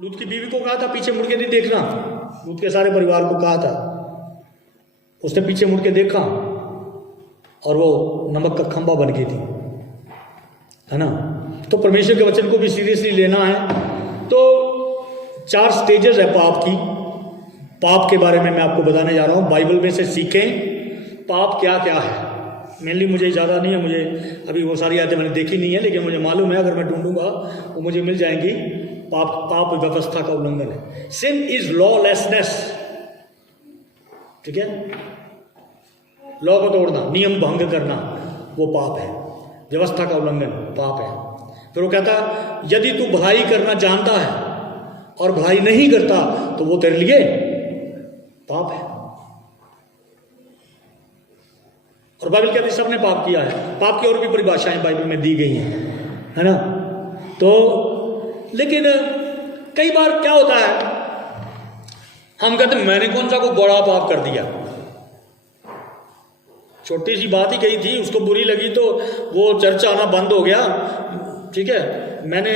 लूत की बीवी को कहा था पीछे मुड़ के नहीं देखना, लूत के सारे परिवार को कहा था, उसने पीछे मुड़ के देखा और वो नमक का खंबा बन गई थी, है ना। तो परमेश्वर के वचन को भी सीरियसली लेना है। तो 4 स्टेजेस है पाप की। पाप के बारे में मैं आपको बताने जा रहा हूँ, बाइबल में से सीखें पाप क्या क्या है। मेनली मुझे ज़्यादा नहीं है, मुझे अभी वो सारी आयतें मैंने देखी नहीं है, लेकिन मुझे मालूम है अगर मैं ढूंढूंगा वो मुझे मिल जाएंगी। पाप व्यवस्था का उल्लंघन है। सिन इज लॉलेसनेस, ठीक है, लॉ को तोड़ना, नियम भंग करना, वो पाप है। व्यवस्था का उल्लंघन पाप है। फिर वो कहता यदि तू भलाई करना जानता है और भलाई नहीं करता तो वो तेरे लिए पाप है। और बाइबल कहती है सबने पाप किया है। पाप की और भी परिभाषाएं बाइबल में दी गई हैं, है ना। तो लेकिन कई बार क्या होता है, हम कहते हैं मैंने कौन सा को बड़ा पाप कर दिया, छोटी सी बात ही कही थी, उसको बुरी लगी तो वो चर्चा आना बंद हो गया, ठीक है, मैंने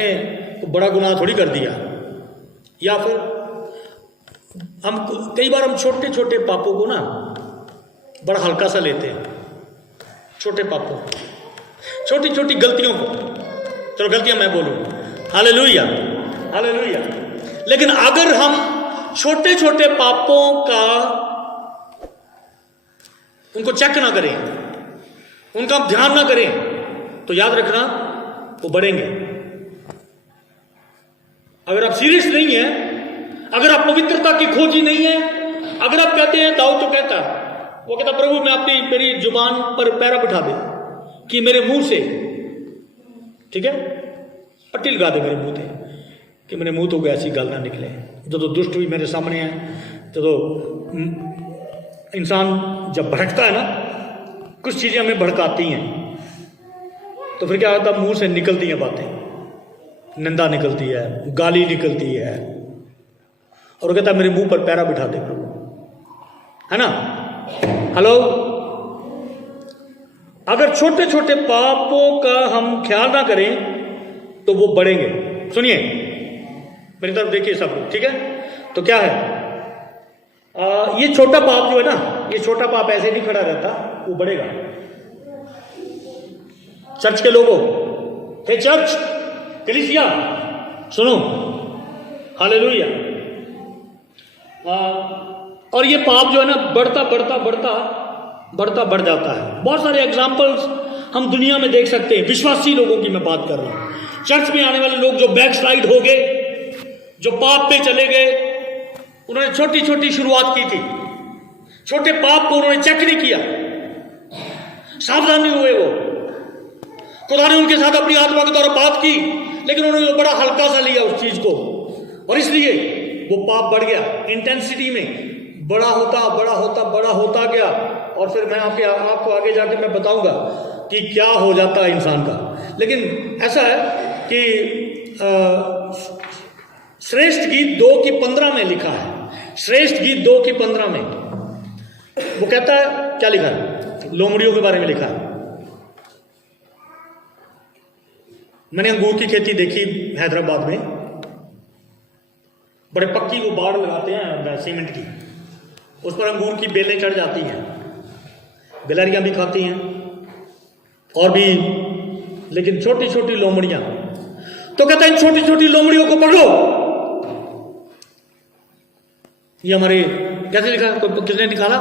बड़ा गुनाह थोड़ी कर दिया। या फिर हम कई बार हम छोटे छोटे पापों को ना बड़ा हल्का सा लेते हैं, छोटे पापों, छोटी छोटी गलतियों को। चलो गलतियां मैं बोलूं, हालेलुया हालेलुया। लेकिन अगर हम छोटे छोटे पापों का उनको चेक ना करें, उनका ध्यान ना करें, तो याद रखना वो बढ़ेंगे। अगर आप सीरियस नहीं है, अगर आप पवित्रता की खोजी नहीं है, अगर आप कहते हैं दाऊद तो कहता, वो कहता प्रभु मैं अपनी मेरी जुबान पर पैरा बिठा दे कि मेरे मुंह से, ठीक है, पट्टी लगा दे मेरे मुंह पे कि मेरे मुंह तो ऐसी गल ना निकले। जो तो दुष्ट भी मेरे सामने है, जो इंसान जब भड़कता है ना, कुछ चीजें हमें भड़काती हैं, तो फिर क्या होता है, मुंह से निकलती हैं बातें, निंदा निकलती है, गाली निकलती है, और कहता है मेरे मुंह पर पैरा बिठा दे प्रभु, है ना। हेलो, अगर छोटे छोटे पापों का हम ख्याल ना करें तो वो बढ़ेंगे। सुनिए मेरी तरफ देखिए सब लोग, ठीक है। तो क्या है, ये छोटा पाप जो है ना, ये छोटा पाप ऐसे नहीं खड़ा रहता, वो बढ़ेगा। चर्च के लोगों, हे चर्च कलीसिया सुनो, हालेलुया। और ये पाप जो है ना बढ़ता बढ़ता बढ़ता बढ़ता बढ़ जाता है। बहुत सारे एग्जाम्पल्स हम दुनिया में देख सकते हैं, विश्वासी लोगों की मैं बात कर रहा हूं। चर्च में आने वाले लोग जो बैकस्लाइड हो गए, जो पाप पे चले गए, उन्होंने छोटी छोटी शुरुआत की थी, छोटे पाप को उन्होंने चेक नहीं किया, सावधान नहीं हुए। वो खुदा ने उनके साथ अपनी आत्मा के द्वारा बात की, लेकिन उन्होंने बड़ा हल्का सा लिया उस चीज को, और इसलिए वो पाप बढ़ गया। इंटेंसिटी में बड़ा होता बड़ा होता बड़ा होता गया, और फिर मैं आपको आगे जाके मैं बताऊंगा कि क्या हो जाता है इंसान का। लेकिन ऐसा है कि श्रेष्ठ गीत 2:15 में लिखा है, श्रेष्ठ गीत 2:15 में वो कहता है, क्या लिखा है, लोमड़ियों के बारे में लिखा है। मैंने अंगूर की खेती देखी हैदराबाद में, बड़े पक्की वो बाड़ लगाते हैं सीमेंट की, उस पर अंगूर की बेलें चढ़ जाती हैं, गिलहरियां भी खाती हैं और भी, लेकिन छोटी छोटी लोमड़ियां। तो कहता है इन छोटी छोटी लोमड़ियों को पकड़ो। ये हमारे कैसे लिखा, किसने निकाला,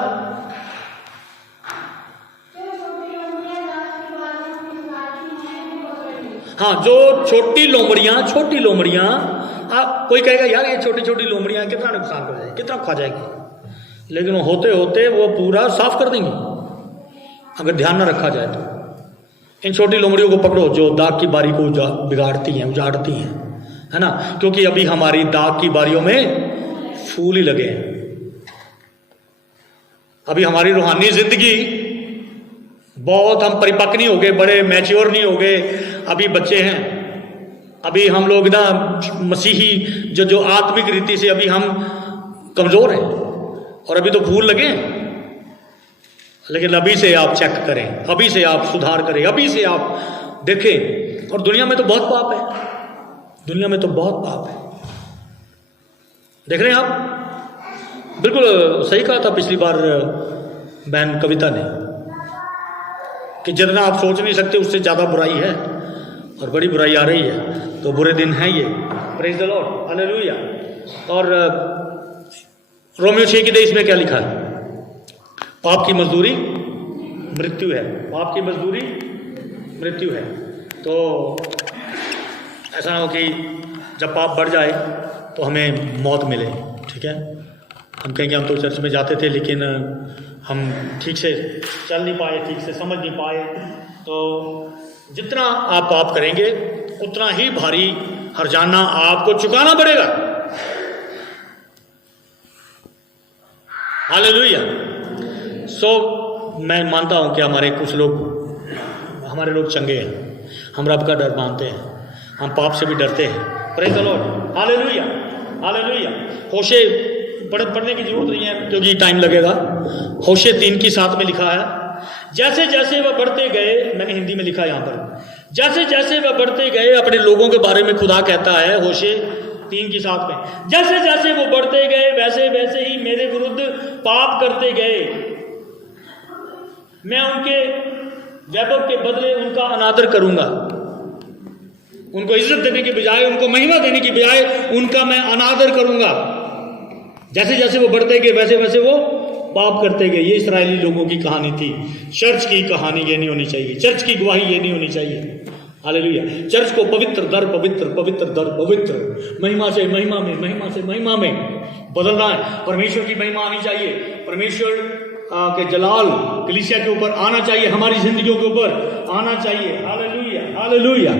हाँ, जो छोटी लोमड़ियां, कोई कहेगा यार ये छोटी छोटी लोमड़ियां कितना नुकसान कर जाएगी, कितना खा जाएगी, लेकिन होते होते वो पूरा साफ कर देंगी अगर ध्यान न रखा जाए तो। इन छोटी लोमड़ियों को पकड़ो जो दाग की बारी को बिगाड़ती हैं, उजाड़ती हैं, है ना, क्योंकि अभी हमारी दाग की बारियों में फूल ही लगे हैं। अभी हमारी रूहानी जिंदगी बहुत, हम परिपक्व नहीं हो गए, बड़े मैच्योर नहीं हो गए, अभी बच्चे हैं। अभी हम लोग ना मसीही जो आत्मिक रीति से अभी हम कमजोर हैं, और अभी तो फूल लगे हैं। लेकिन अभी से आप चेक करें, अभी से आप सुधार करें, अभी से आप देखें। और दुनिया में तो बहुत पाप है, दुनिया में तो बहुत पाप है। देख रहे हैं आप, बिल्कुल सही कहा था पिछली बार बहन कविता ने कि जितना आप सोच नहीं सकते उससे ज़्यादा बुराई है और बड़ी बुराई आ रही है, तो बुरे दिन हैं ये। Praise the Lord, hallelujah. और रोमियो 6:23 में क्या लिखा है? पाप की मजदूरी मृत्यु है, पाप की मजदूरी मृत्यु है। तो ऐसा ना हो कि जब पाप बढ़ जाए तो हमें मौत मिले, ठीक है। हम कहेंगे हम तो चर्च में जाते थे लेकिन हम ठीक से चल नहीं पाए, ठीक से समझ नहीं पाए। तो जितना आप पाप करेंगे उतना ही भारी हर्जाना आपको चुकाना पड़ेगा। हालेलुया। सो मैं मानता हूं कि हमारे लोग चंगे हैं, हम रब का डर मानते हैं, हम पाप से भी डरते हैं। Praise the Lord, hallelujah, hallelujah. होशे पढ़ने की जरूरत नहीं है क्योंकि टाइम लगेगा। होशे 3:7 में लिखा है, जैसे जैसे वह बढ़ते गए, मैंने हिंदी में लिखा यहाँ पर, जैसे जैसे वह बढ़ते गए, अपने लोगों के बारे में खुदा कहता है होशे 3:7 में, जैसे जैसे वो बढ़ते गए वैसे वैसे ही मेरे विरुद्ध पाप करते गए, मैं उनके वैभव के बदले उनका अनादर करूंगा। उनको इज्जत देने की बजाय, उनको महिमा देने की बजाय उनका मैं अनादर करूंगा। जैसे जैसे वो बढ़ते गए वैसे वैसे वो पाप करते गए। ये इस्राएली लोगों की कहानी थी। चर्च की कहानी ये नहीं होनी चाहिए, चर्च की गवाही ये नहीं होनी चाहिए। हालेलुया। चर्च को पवित्र दर पवित्र, पवित्र दर पवित्र, महिमा से महिमा में, महिमा से महिमा में बदलना है। परमेश्वर की महिमा आनी चाहिए, परमेश्वर के जलाल कलीसिया के ऊपर आना चाहिए, हमारी जिंदगियों के ऊपर आना चाहिए। Hallelujah, hallelujah.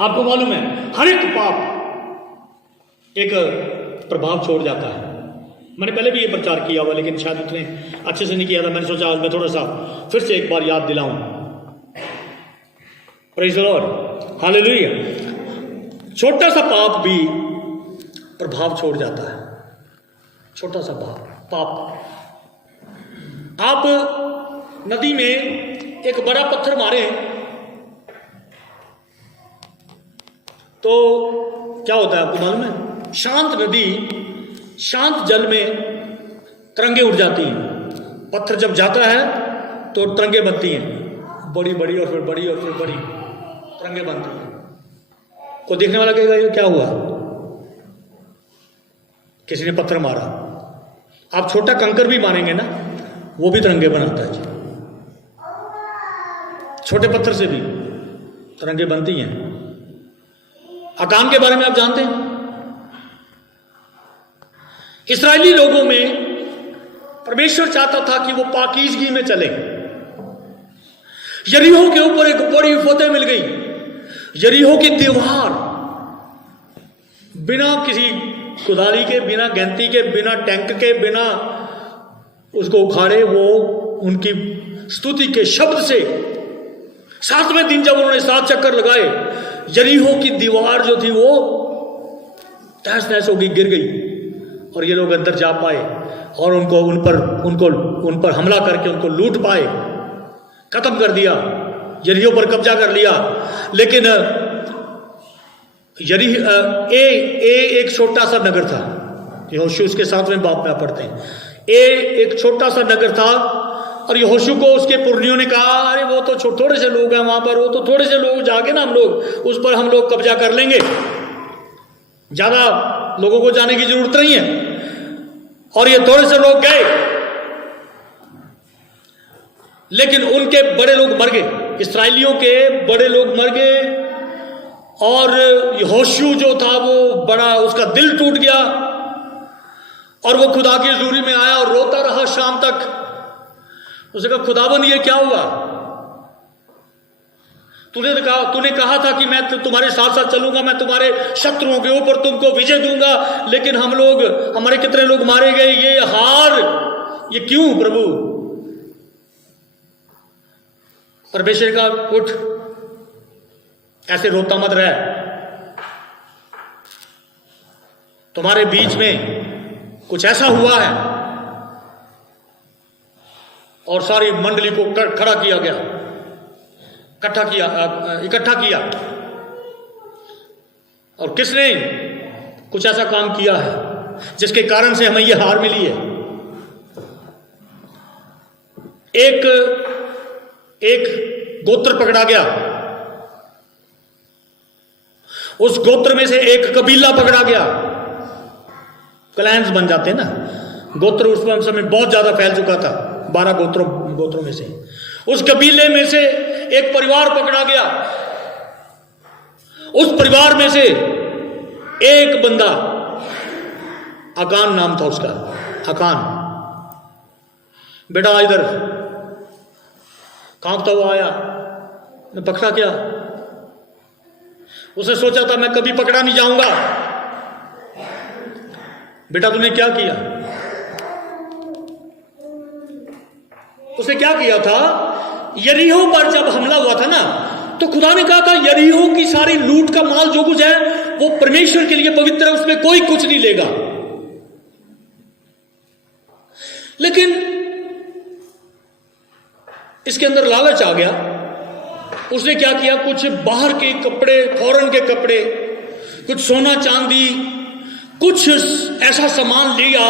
आपको मालूम है हर एक पाप एक प्रभाव छोड़ जाता है। मैंने पहले भी ये प्रचार किया हुआ लेकिन शायद उतने अच्छे से नहीं किया था। मैंने सोचा आज मैं थोड़ा सा फिर से एक बार याद दिलाऊं। Praise the Lord, hallelujah. छोटा सा पाप भी प्रभाव छोड़ जाता है, छोटा सा पाप। आप नदी में एक बड़ा पत्थर मारे तो क्या होता है आपको मालूम है? शांत नदी, शांत जल में तरंगे उठ जाती हैं। पत्थर जब जाता है तो तरंगे बनती हैं, बड़ी बड़ी और फिर बड़ी और फिर बड़ी तरंगे बनती हैं। को देखने वाला कहेगा ये क्या हुआ, किसी ने पत्थर मारा। आप छोटा कंकर भी मारेंगे ना, वो भी तरंगे बनाता है। छोटे पत्थर से भी तरंगे बनती हैं। आकान के बारे में आप जानते हैं? इस्राएली लोगों में परमेश्वर चाहता था कि वो पाकीज़गी में चले। यरीहो के ऊपर एक बड़ी फतेह मिल गई। यरीहो की दीवार बिना किसी कुदाली के, बिना गैंती के, बिना टैंक के, बिना उसको उखाड़े, वो उनकी स्तुति के शब्द से 7वें दिन जब उन्होंने 7 चक्कर लगाए, यरीहो की दीवार जो थी वो तहस नहस होगी, गिर गई। और ये लोग अंदर जा पाए और उन पर हमला करके उनको लूट पाए, खत्म कर दिया, यरीहो पर कब्जा कर लिया। लेकिन एक छोटा सा नगर था, यहोशू उसके 7वें बाब में पढ़ते हैं। एक छोटा सा नगर था और यहोशू को उसके पुरनियों ने कहा, अरे वो तो थोड़े से लोग हैं वहां पर, वो तो थोड़े से लोग जाके ना हम लोग उस पर हम लोग कब्जा कर लेंगे, ज्यादा लोगों को जाने की जरूरत नहीं है। और ये थोड़े से लोग गए लेकिन उनके बड़े लोग मर गए, इस्राएलियों के बड़े लोग मर गए। और यहोशू जो था वो बड़ा, उसका दिल टूट गया और वो खुदा की हजूरी में आया और रोता रहा शाम तक। उसने कहा, खुदाबंद ये क्या हुआ? तूने कहा था कि मैं तुम्हारे साथ साथ चलूंगा, मैं तुम्हारे शत्रुओं के ऊपर तुमको विजय दूंगा, लेकिन हमारे कितने लोग मारे गए, ये हार, ये क्यों प्रभु? परमेश्वर का, उठ, ऐसे रोता मत रह, तुम्हारे बीच में कुछ ऐसा हुआ है। और सारी मंडली को खड़ा किया गया, इकट्ठा किया। और किसने कुछ ऐसा काम किया है जिसके कारण से हमें यह हार मिली है। एक गोत्र पकड़ा गया, उस गोत्र में से एक कबीला पकड़ा गया। क्लैंस बन जाते हैं ना, गोत्र उस समय बहुत ज्यादा फैल चुका था, 12 गोत्रों में से उस कबीले में से एक परिवार पकड़ा गया। उस परिवार में से एक बंदा, अकान नाम था उसका, अकान बेटा इधर, कांपता हुआ आया, मैं पकड़ा क्या? उसे सोचा था मैं कभी पकड़ा नहीं जाऊंगा। बेटा तूने क्या किया? उसे क्या किया था? यरीहो पर जब हमला हुआ था ना, तो खुदा ने कहा था यरीहो की सारी लूट का माल जो कुछ है वो परमेश्वर के लिए पवित्र है, उसमें कोई कुछ नहीं लेगा। लेकिन इसके अंदर लालच आ गया। उसने क्या किया? कुछ बाहर के कपड़े, फॉरेन के कपड़े, कुछ सोना चांदी, कुछ ऐसा सामान लिया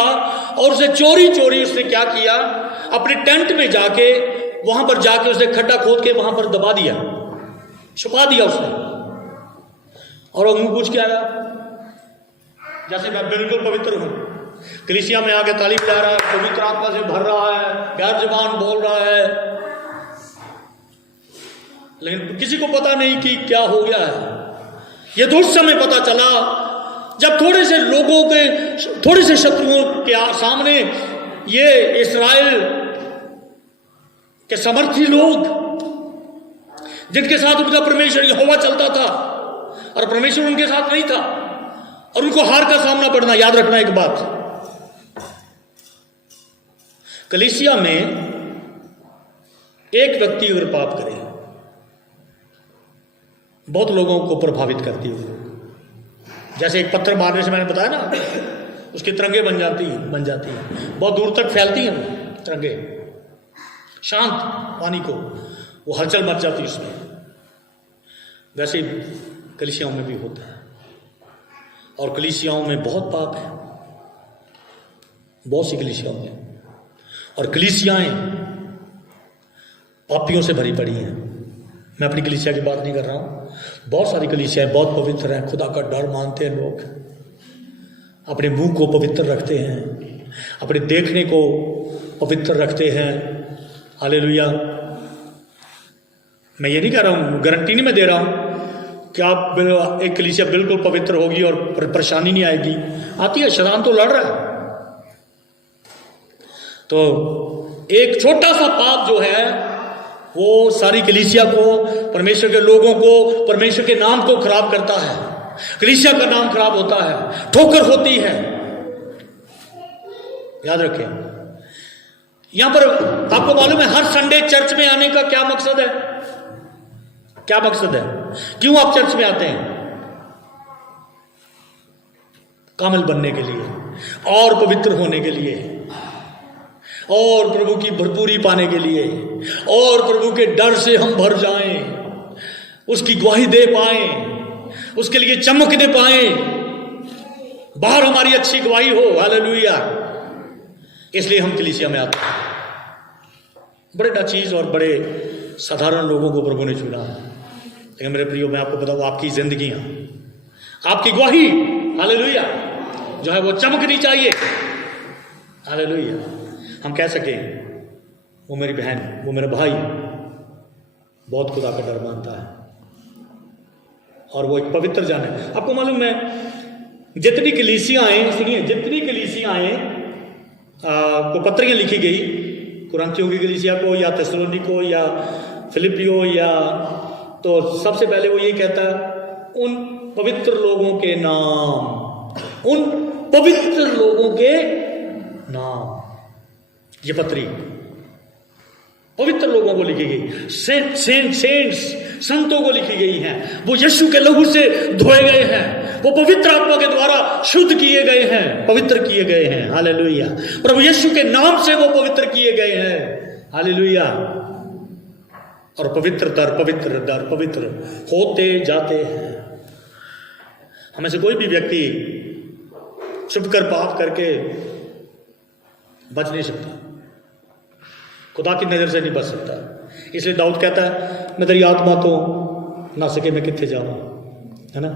और उसे चोरी चोरी उसने क्या किया? अपने टेंट में जाके, वहां पर जाके उसने खड्डा खोद के वहां पर दबा दिया, छुपा दिया उसने। और वो मुंह पूछ के आया जैसे मैं बिल्कुल पवित्र हूं। कलीसिया में आके ताली बजा रहा है, पवित्र आत्मा से भर रहा है, गैर जुबान बोल रहा है, लेकिन किसी को पता नहीं कि क्या हो गया है। यह तो उस समय पता चला जब थोड़े से लोगों के, थोड़े से शत्रुओं के सामने ये इस्राएल के समर्थी लोग, जिनके साथ उनका परमेश्वर यहोवा चलता था और परमेश्वर उनके साथ नहीं था, और उनको हार का सामना पड़ना। याद रखना एक बात, कलीसिया में एक व्यक्ति अगर पाप करे, बहुत लोगों को प्रभावित करती है। जैसे एक पत्थर मारने से मैंने बताया ना, उसकी तरंगे बन जाती है, बहुत दूर तक फैलती हैं तरंगे, शांत पानी को, वो हलचल मच जाती है उसमें। वैसे ही कलीसियाओं में भी होता है, और कलीसियाओं में बहुत पाप है, बहुत सी कलीसियाओं में, और कलीसियाएं पापियों से भरी पड़ी हैं। मैं अपनी कलीसिया की बात नहीं कर रहा हूं, बहुत सारी कलीसियाएं बहुत पवित्र हैं, खुदा का डर मानते हैं लोग, अपने मुंह को पवित्र रखते हैं, अपने देखने को पवित्र रखते हैं। हालेलुया। मैं ये नहीं कह रहा हूं, गारंटी नहीं मैं दे रहा हूं कि आप एक कलीसिया बिल्कुल पवित्र होगी और परेशानी नहीं आएगी। आती है, शैतान तो लड़ रहा है। तो एक छोटा सा पाप जो है वो सारी कलीसिया को, परमेश्वर के लोगों को, परमेश्वर के नाम को खराब करता है। कलीसिया का नाम खराब होता है, ठोकर होती है। याद रखें, यहां पर आपको मालूम है हर संडे चर्च में आने का क्या मकसद है? क्या मकसद है? क्यों आप चर्च में आते हैं? कामिल बनने के लिए और पवित्र होने के लिए और प्रभु की भरपूरी पाने के लिए और प्रभु के डर से हम भर जाएं, उसकी गवाही दे पाएं, उसके लिए चमकने पाएं, बाहर हमारी अच्छी गवाही हो। हालेलुया। इसलिए हम कलीसिया में आते हैं। बड़े नाचीज और बड़े साधारण लोगों को प्रभु ने चुना है, लेकिन मेरे प्रियो मैं आपको बताऊं, आपकी जिंदगियां, आपकी गवाही, हालेलुया, जो है वो चमकनी चाहिए। हालेलुया। हम कह सकें वो मेरी बहन, वो मेरा भाई बहुत खुदा का डर मानता है और वो एक पवित्र जान है। आपको मालूम है जितनी कलीसियाएं, सुनिए, जितनी कलीसियाएं को पत्रियां लिखी गई, कुरिन्थियों की कलीसिया को या थिस्सलुनीको या फिलिपियो, या तो सबसे पहले वो ये कहता है उन पवित्र लोगों के नाम, उन पवित्र लोगों के नाम। ये पत्री पवित्र लोगों को लिखी गई, सेंट्स, संतों को लिखी गई हैं। वो यीशु के लहू से धोए गए हैं, वो पवित्र आत्मा के द्वारा शुद्ध किए गए हैं, पवित्र किए गए हैं। हालेलुया। प्रभु यीशु के नाम से वो पवित्र किए गए हैं। हालेलुया। और पवित्र दर पवित्र होते जाते हैं। हमें से कोई भी व्यक्ति छुप कर पाप करके बच नहीं सकता, खुदा की नज़र से नहीं बच सकता। इसलिए दाऊद कहता है मैं तेरी आत्मा तो ना सके मैं कितने जाऊँ, है ना।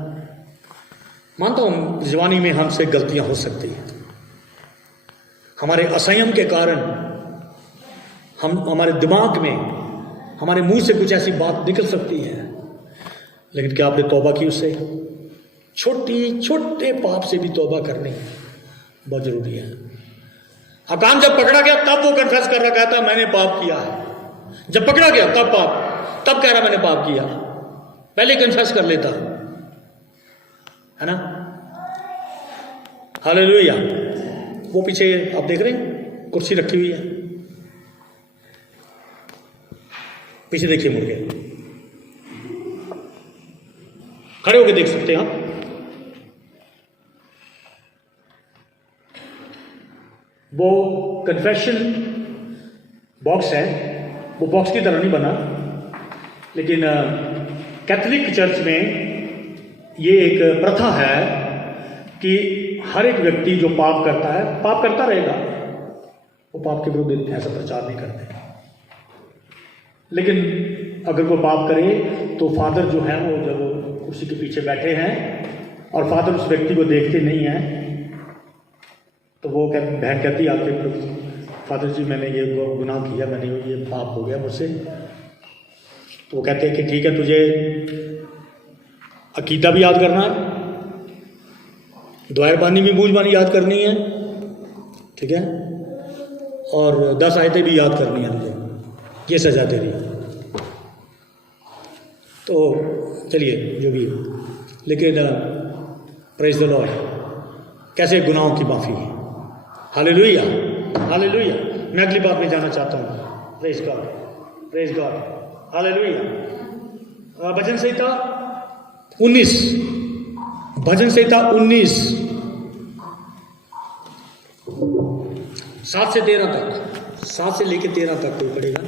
मानता हूँ जवानी में हमसे गलतियाँ हो सकती हैं, हमारे असंयम के कारण हमारे दिमाग में हमारे मुंह से कुछ ऐसी बात निकल सकती है, लेकिन क्या आपने तौबा की उससे? छोटे पाप से भी तौबा करनी बहुत जरूरी है। अकान जब पकड़ा गया तब वो कन्फेस कर रहा था मैंने पाप किया है। जब पकड़ा गया तब कह रहा मैंने पाप किया, पहले कन्फेस कर लेता, है ना। हालेलुया। वो पीछे आप देख रहे हैं कुर्सी रखी हुई है, पीछे देखिए मुड़ के, खड़े होके देख सकते हैं आप। वो कन्फेशन बॉक्स है, वो बॉक्स की तरह नहीं बना, लेकिन कैथोलिक चर्च में ये एक प्रथा है कि हर एक व्यक्ति जो पाप करता है, पाप करता रहेगा, वो पाप के विरुद्ध ऐसा प्रचार नहीं करते, लेकिन अगर कोई पाप करे तो फादर जो है वो जब उसी के पीछे बैठे हैं और फादर उस व्यक्ति को देखते नहीं हैं, तो वो बहन कहती है आपके फादर जी मैंने ये गुनाह किया, मैंने ये पाप हो गया मुझसे। तो वो कहते हैं कि ठीक है, तुझे अकीदा भी याद करना है, दुआएं बानी भी मूज बानी याद करनी है, ठीक है, और 10 आयतें भी याद करनी है तुझे, ये सजा तेरी। तो चलिए जो भी, लेकिन प्रेज द लॉर्ड, कैसे गुनाहों की माफ़ी है। Hallelujah, hallelujah. मैं अगली बात में जाना चाहता हूँ। Praise God, praise God, hallelujah. भजन संहिता 19, भजन संहिता 19 7 से 13 तक, 7 से लेकर 13 तक कोई पढ़ेगा।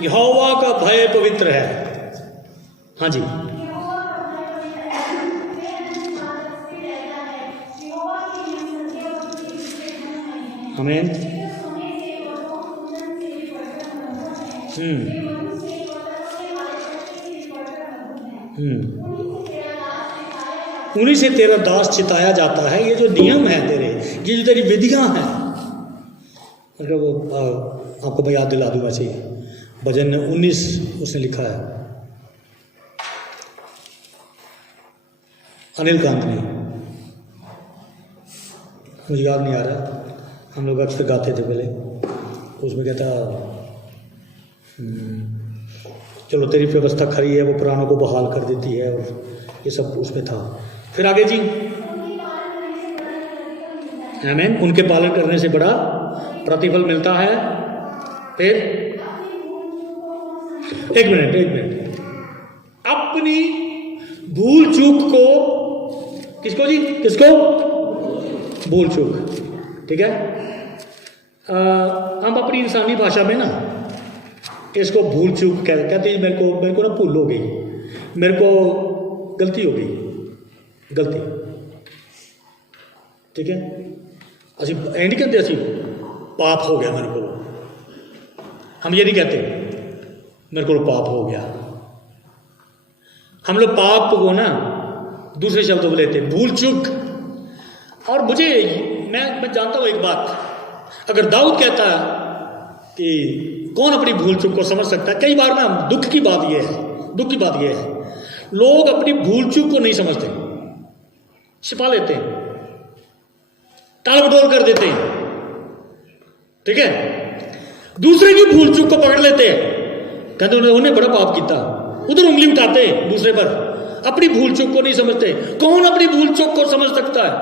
यहोवा का भय पवित्र है। हाँ जी, आमीन। उन्हीं से तेरा दास चिताया जाता है। ये जो नियम है तेरे, ये जो तेरी विधियां हैं, मतलब वो आपको मैं याद दिला दूंगा। चाहिए भजन 19 उसने लिखा है, अनिल कांत ने, मुझे याद नहीं आ रहा, हम लोग अक्सर गाते थे पहले। उसमें कहता चलो तेरी व्यवस्था खरी है, वो पुरानों को बहाल कर देती है, और ये सब उसमें था। फिर आगे जी, आमीन। उनके पालन करने से बड़ा प्रतिफल मिलता है। फिर एक मिनट, अपनी भूल चूक को, किसको जी, किसको? भूल चूक, ठीक है। हम अपनी इंसानी भाषा में ना इसको भूल चूक कहते हैं। मेरे को ना भूल हो गई, मेरे को गलती हो गई, गलती, ठीक है। असी नहीं कहते असी पाप हो गया मेरे को, हम ये नहीं कहते मेरे को पाप हो गया। हम लोग पाप को ना दूसरे शब्दों में लेते, भूल चूक। और मुझे मैं जानता हूँ एक बात, अगर दाऊद कहता कि कौन अपनी भूल चूक को समझ सकता है, कई बार ना दुख की बात यह है, लोग अपनी भूल चूक को नहीं समझते, छिपा लेते हैं, टाल मटोल कर देते हैं, ठीक है। दूसरे की भूल चूक को पकड़ लेते हैं, कहते उन्होंने बड़ा पाप किया, उधर उंगली उठाते हैं दूसरे पर, अपनी भूल चूक को नहीं समझते। कौन अपनी भूल चूक को समझ सकता है?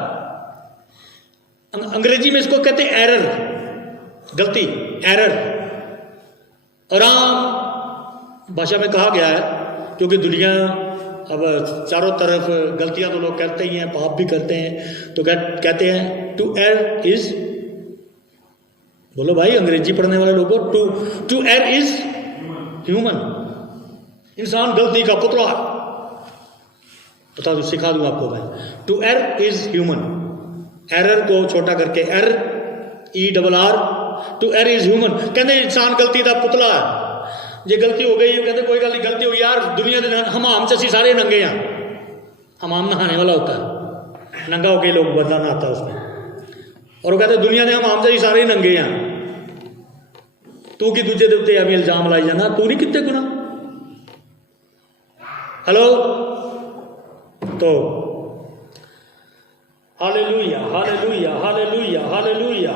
अंग्रेजी में इसको कहते हैं एरर, गलती, एरर। और आम भाषा में कहा गया है क्योंकि दुनिया अब चारों तरफ गलतियां तो लोग करते ही हैं, पाप भी करते हैं, तो कहते हैं टू एयर इज, बोलो भाई अंग्रेजी पढ़ने वाले लोगों, टू एयर इज ह्यूमन। इंसान गलती का पुतला, बता दूं, सिखा दूं आपको मैं। To err is human, error को छोटा करके err ERR, to err is human. कहते इंसान गलती का पुतला है, जे गलती हो गई, कहते कोई गल नहीं, गलती हो गई यार, दुनिया के हमाम चसी सारे नंगे हैं, हमाम नहाने वाला होता है, नंगा होके लोग बदला नहाता है उसमें, और वो कहते दुनिया के हमाम चसी सारे नंगे हैं, तू कि दूजे के उत्ते अभी इल्जाम लाई जाना, तू नहीं कितने गुना। हेलो, तो hallelujah hallelujah hallelujah hallelujah.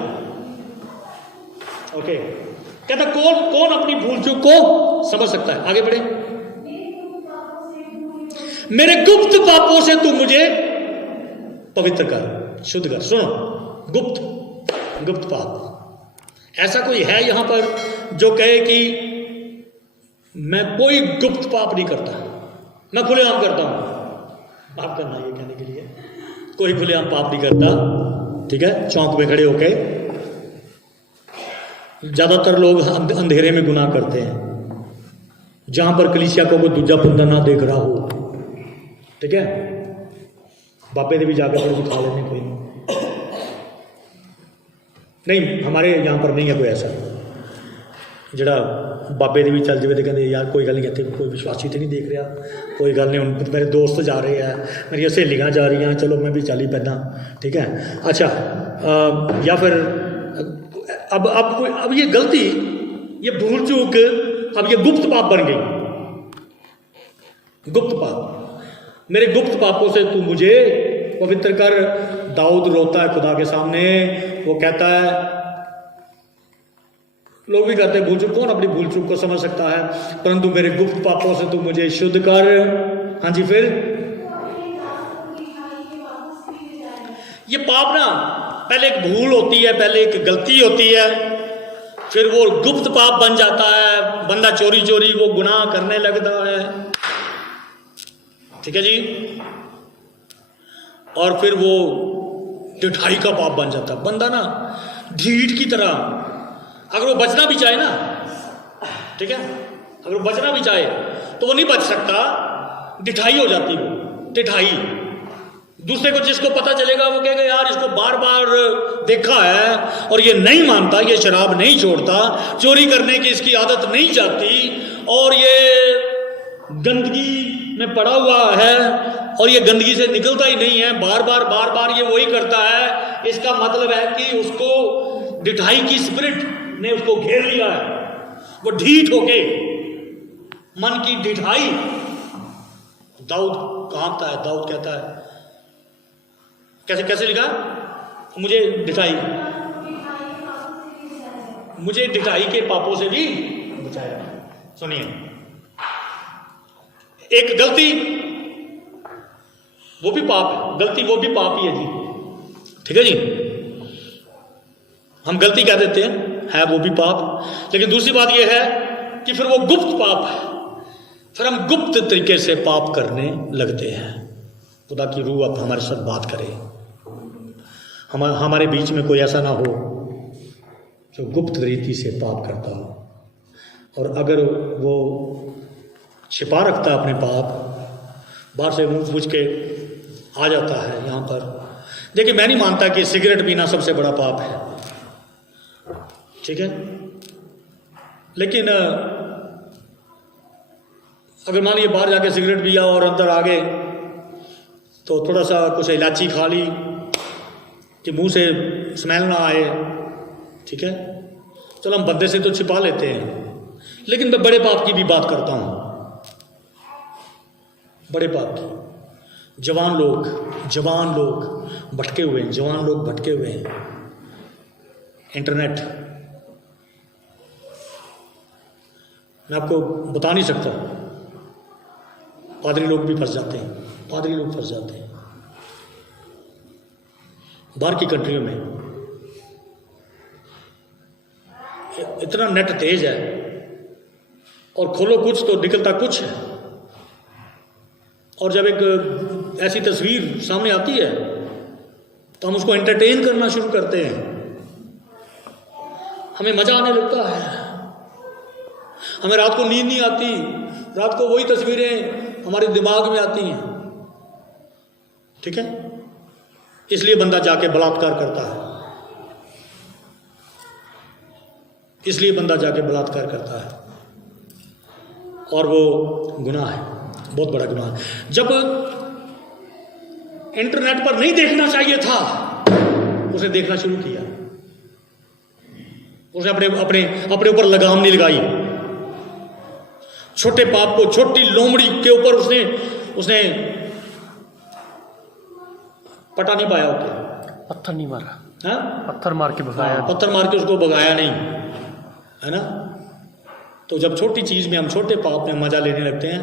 Okay, कहता कौन अपनी भूल चूक को समझ सकता है? आगे बढ़े। मेरे गुप्त पापों से तू मुझे पवित्र कर, शुद्ध कर। सुनो, गुप्त पाप, ऐसा कोई है यहां पर जो कहे कि मैं कोई गुप्त पाप नहीं करता, मैं खुलेआम करता हूं? पाप करना ये कहने के लिए कोई खुलेआम पाप नहीं करता, ठीक है, चौक में खड़े होके। ज्यादातर लोग अंधेरे में गुनाह करते हैं, जहां पर कलीसिया को कोई दूजा बंदा ना देख रहा हो, ठीक है, बाबे दे भी जाकर थोड़ी खा लेने, कोई नहीं, हमारे यहां पर नहीं है कोई ऐसा जड़ा बाबे दे भी चल जाए तो कहते यार कोई गल नहीं, कहते कोई विश्वासी तो नहीं देख रहा, कोई गल नहीं, हूँ मेरे दोस्त जा रहे हैं, मेरी सहेलियाँ जा रही हैं, चलो मैं भी चल ही पैदा, ठीक है। अच्छा, या फिर अब ये गलती, ये भूल चूक, अब ये गुप्त पाप बन गई। गुप्त पाप, मेरे गुप्त पापों से तू मुझे पवित्र कर। दाऊद रोता है खुदा के सामने, वो कहता है, लोग भी कहते हैं भूल चूक, कौन अपनी भूल चूक को समझ सकता है, परंतु मेरे गुप्त पापों से तू मुझे शुद्ध कर। हाँ जी, फिर ये पाप ना, पहले एक भूल होती है, पहले एक गलती होती है, फिर वो गुप्त पाप बन जाता है, बंदा चोरी चोरी वो गुनाह करने लगता है, ठीक है जी, और फिर वो ढिठाई का पाप बन जाता है। बंदा ना ढीठ की तरह, अगर वो बचना भी चाहे ना, ठीक है, अगर वो बचना भी चाहे तो वो नहीं बच सकता, ढिठाई हो जाती वो, ढिठाई। दूसरे को जिसको पता चलेगा वो कहेगा यार इसको बार बार देखा है और ये नहीं मानता, ये शराब नहीं छोड़ता, चोरी करने की इसकी आदत नहीं जाती, और ये गंदगी में पड़ा हुआ है और ये गंदगी से निकलता ही नहीं है, बार बार ये वही करता है। इसका मतलब है कि उसको ढिठाई की स्पिरिट ने उसको घेर लिया है, वो ढीठ होके, मन की ढिठाई। दाऊद कांपता है, दाऊद कहता है, कैसे लिखा, मुझे ढिठाई के पापों से भी बचाया। सुनिए, एक गलती वो भी पाप है, गलती वो भी पाप ही है जी, ठीक है जी, हम गलती कह देते हैं, है वो भी पाप। लेकिन दूसरी बात यह है कि फिर वो गुप्त पाप है, फिर हम गुप्त तरीके से पाप करने लगते हैं। खुदा की रूह अब हमारे साथ बात करे, हमारे बीच में कोई ऐसा ना हो जो गुप्त रीति से पाप करता हो, और अगर वो छिपा रखता है अपने पाप, बाहर से मुंह पूछ के आ जाता है यहाँ पर। देखिए, मैं नहीं मानता कि सिगरेट पीना सबसे बड़ा पाप है, ठीक है, लेकिन अगर मान लीजिए बाहर जाके सिगरेट पिया और अंदर आ गए तो थोड़ा सा कुछ इलायची खा ली कि मुंह से स्मेल ना आए, ठीक है, चलो हम बंदे से तो छिपा लेते हैं, लेकिन मैं बड़े पाप की भी बात करता हूं, बड़े पाप की। जवान लोग भटके हुए हैं, जवान लोग भटके हुए हैं, इंटरनेट, मैं आपको बता नहीं सकता, पादरी लोग भी फंस जाते हैं, पादरी लोग फंस जाते हैं बाहर की कंट्रियों में। इतना नेट तेज है और खोलो कुछ तो निकलता कुछ है, और जब एक ऐसी तस्वीर सामने आती है तो हम उसको एंटरटेन करना शुरू करते हैं, हमें मजा आने लगता है, हमें रात को नींद नहीं आती, रात को वही तस्वीरें हमारे दिमाग में आती हैं। ठीक है, इसलिए बंदा जाके बलात्कार करता है, इसलिए बंदा जाके बलात्कार करता है, और वो गुनाह है, बहुत बड़ा गुनाह है। जब इंटरनेट पर नहीं देखना चाहिए था, उसने देखना शुरू किया, उसने अपने ऊपर लगाम नहीं लगाई, छोटे पाप को, छोटी लोमड़ी के ऊपर उसने पटा नहीं पाया, उसके पत्थर नहीं मारा, हाँ, पत्थर मार के भगाया, पत्थर मार के उसको भगाया नहीं, है ना। तो जब छोटी चीज में हम छोटे पाप में मजा लेने लगते हैं,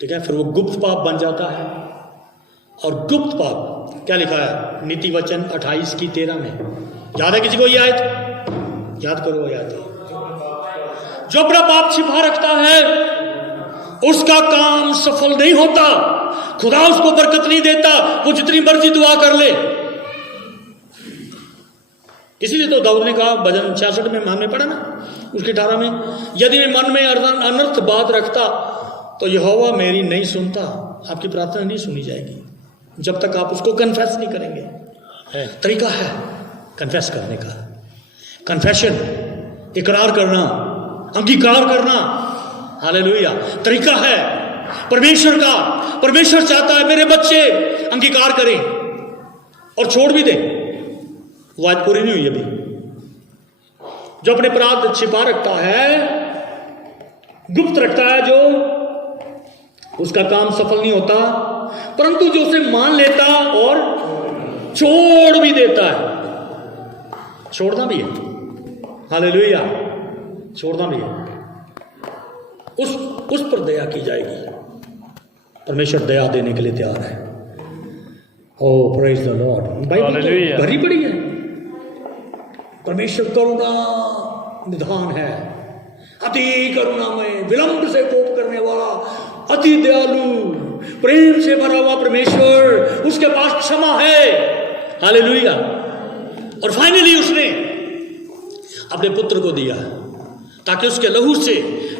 ठीक है, फिर वो गुप्त पाप बन जाता है। और गुप्त पाप क्या लिखा है नीति वचन 28:13 में, याद है किसी को ये आयत? याद करो याद। जो अपना पाप छिपा रखता है उसका काम सफल नहीं होता, खुदा उसको बरकत नहीं देता, वो जितनी मर्जी दुआ कर ले। इसीलिए तो दाऊद ने कहा भजन 66 में हमने पढ़ा ना, उसके 18 में, यदि मैं मन में अनर्थ बात रखता तो यहोवा मेरी नहीं सुनता। आपकी प्रार्थना नहीं सुनी जाएगी जब तक आप उसको कन्फेस नहीं करेंगे। तरीका है कन्फेस करने का, कन्फेशन, इकरार करना, अंगीकार करना, हालेलुया, तरीका है परमेश्वर का। परमेश्वर चाहता है मेरे बच्चे अंगीकार करें और छोड़ भी दें। वो आज पूरी नहीं हुई अभी। जो अपने अपराध छिपा रखता है, गुप्त रखता है, जो उसका काम सफल नहीं होता, परंतु जो उसे मान लेता और छोड़ भी देता है, छोड़ना भी है, हालेलुया, छोड़ना भी है, उस पर दया की जाएगी। परमेश्वर दया देने के लिए तैयार है। ओ प्रेज द लॉर्ड। बाइबल तो भरी पड़ी है, परमेश्वर करुणा निधान है, अति करुणामय, विलंब से कोप करने वाला, अति दयालु, प्रेम से भरा हुआ परमेश्वर, उसके पास क्षमा है, हालेलुया। और फाइनली उसने अपने पुत्र को दिया ताकि उसके लहू से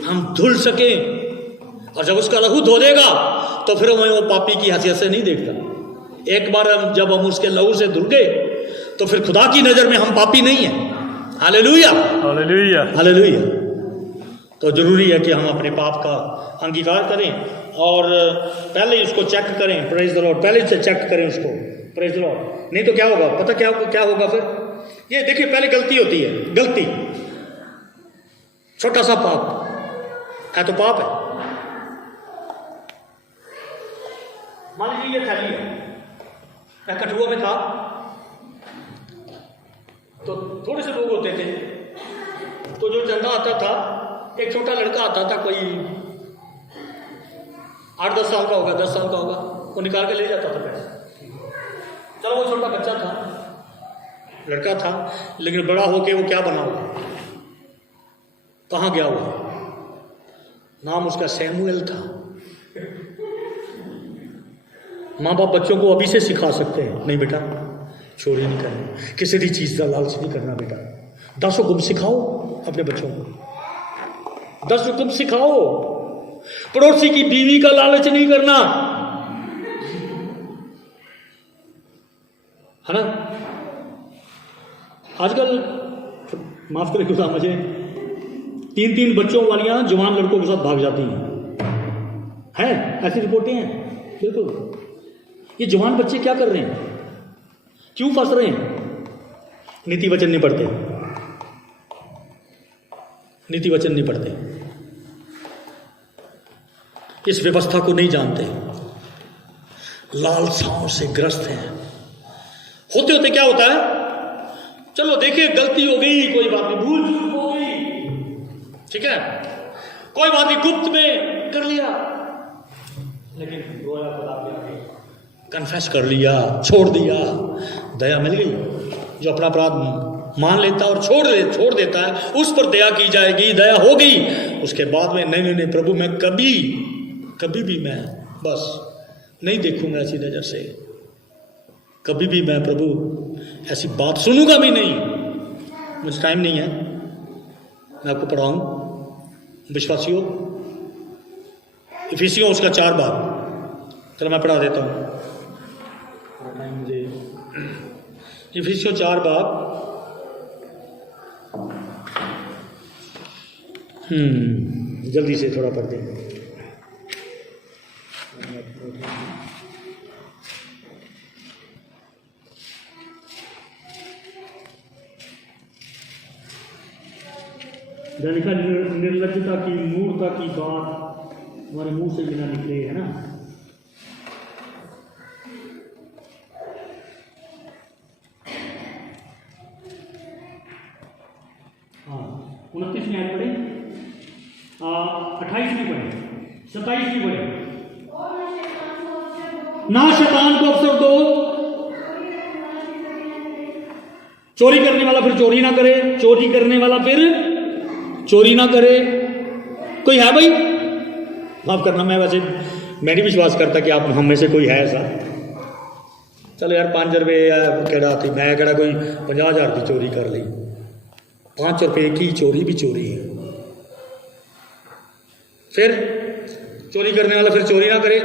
हम धुल सके, और जब उसका लहू धो देगा तो फिर हमें वो पापी की हैसियत से नहीं देखता। एक बार जब हम उसके लहू से धुल गए तो फिर खुदा की नजर में हम पापी नहीं हैं। Hallelujah, hallelujah, hallelujah. तो जरूरी है कि हम अपने पाप का अंगीकार करें और पहले ही उसको चेक करें। प्रेज द लॉर्ड, पहले से चेक करें उसको। Praise the Lord. नहीं तो क्या होगा पता, क्या होगा फिर? ये देखिए, पहले गलती होती है, गलती, छोटा सा पाप है तो पाप है। मान लीजिए ये थैली है, मैं कठुआ में था तो थोड़े से लोग होते थे, तो जो चंदा आता था, एक छोटा लड़का आता था, कोई 8-10 साल का होगा, 10 साल का होगा, वो निकाल के ले जाता था पैसे। चलो वो छोटा बच्चा था, लड़का था, लेकिन बड़ा होके वो क्या बना हुआ, कहाँ गया हुआ? नाम उसका सैमुएल था। माँ बाप बच्चों को अभी से सिखा सकते हैं, नहीं बेटा चोरी नहीं करनी, किसी भी चीज का लालच नहीं करना बेटा। 10 हुक्म सिखाओ अपने बच्चों को, 10 हुक्म सिखाओ। पड़ोसी की बीवी का लालच नहीं करना, है ना। आजकल माफ करें खुदा मुझे, 3-3 बच्चों वालियां जवान लड़कों के साथ भाग जाती हैं, ऐसी रिपोर्टें हैं। बिल्कुल, ये जवान बच्चे क्या कर रहे हैं, क्यों फंस रहे हैं? नीति वचन नहीं पढ़ते, नीति वचन नहीं पढ़ते, इस व्यवस्था को नहीं जानते, लालसाओं से ग्रस्त हैं। होते होते क्या होता है, चलो देखिए गलती हो गई, कोई बात नहीं, भूल चूक हो गई, ठीक है, कोई बात नहीं, गुप्त में कर लिया, लेकिन रोया खुदा के आगे, कन्फेस कर लिया, छोड़ दिया, दया मिल गई। जो अपना अपराध मान लेता और छोड़ देता है, उस पर दया की जाएगी, दया हो गई। उसके बाद में नहीं प्रभु, मैं कभी भी मैं बस नहीं देखूंगा ऐसी नज़र से, कभी भी मैं प्रभु ऐसी बात सुनूंगा भी नहीं। मुझे टाइम नहीं है मैं आपको पढ़ाऊं विश्वासियों, इफिसियों उसका 4 बाब, चलो मैं पढ़ा देता हूँ टाइम मुझे। इफिसियों 4 बाब, जल्दी से थोड़ा पढ़ दें। लिखा निर्लज्जता की मूर्खता की बात हमारे मुंह से बिना निकले, है ना। हाँ 29 में पढ़े, 28 में पढ़े, 27 में पढ़े। ना शैतान को अवसर दो, चोरी करने वाला फिर चोरी ना करे, चोरी करने वाला फिर चोरी ना करे। कोई है भाई, माफ करना, मैं वैसे मैं नहीं विश्वास करता कि आप हम में से कोई है ऐसा। चलो यार 5 रुपये केड़ा थी, मैं केड़ा कोई 50,000 की चोरी कर ली, 5 रुपये की चोरी भी चोरी है। फिर चोरी करने वाला फिर चोरी ना करे।